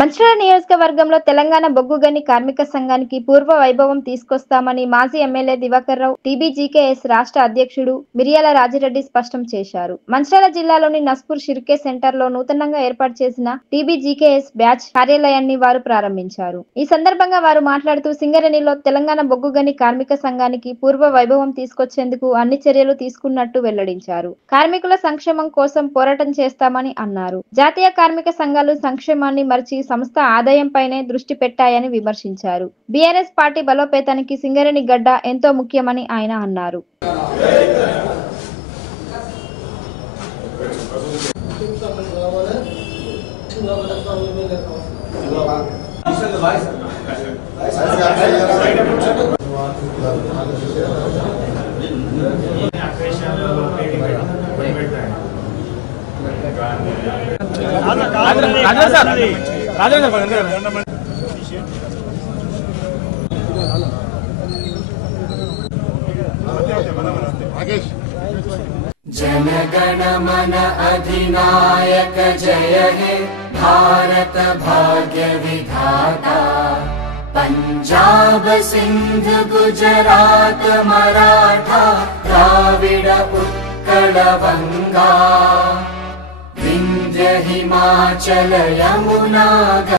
మంచిర్యాల నియోజకవర్గంలో తెలంగాణ బొగ్గు గని కార్మిక సంఘానికి పూర్వ వైభవం తీసుకొస్తామని మాజీ ఎమ్మెల్యే దివాకర్ రావు టీబీజీకేఎస్ రాష్ట్ర అధ్యక్షుడు మిర్యాల రాజిరెడ్డి స్పష్టం చేశారు. మంచిర్యాల జిల్లాలోని నస్పూర్ షిర్కే సెంటర్ లో నూతనంగా ఏర్పాటు చేసిన టీబీజీకేఎస్ బ్యాచ్ కార్యాలయాన్ని వారు ప్రారంభించారు. ఈ సందర్భంగా వారు మాట్లాడుతూ సింగరేణిలో తెలంగాణ బొగ్గు గని కార్మిక సంఘానికి పూర్వ వైభవం తీసుకొచ్చేందుకు అన్ని చర్యలు తీసుకున్నట్టు వెల్లడించారు. కార్మికుల సంక్షేమం కోసం పోరాటం చేస్తామని అన్నారు. జాతీయ కార్మిక సంఘాలు సంక్షేమాన్ని మర్చి సంస్థ ఆదాయంపైనే దృష్టి పెట్టాయని విమర్శించారు. బీఆర్ఎస్ పార్టీ బలోపేతానికి సింగరేణి గడ్డ ఎంతో ముఖ్యమని ఆయన అన్నారు. जनगण मन अधिनायक जय हे भारत भाग्य विधाता। पंजाब सिंध गुजरात मराठा द्राविड उत्कल बंगा विंध्य हिमाचल यमुना।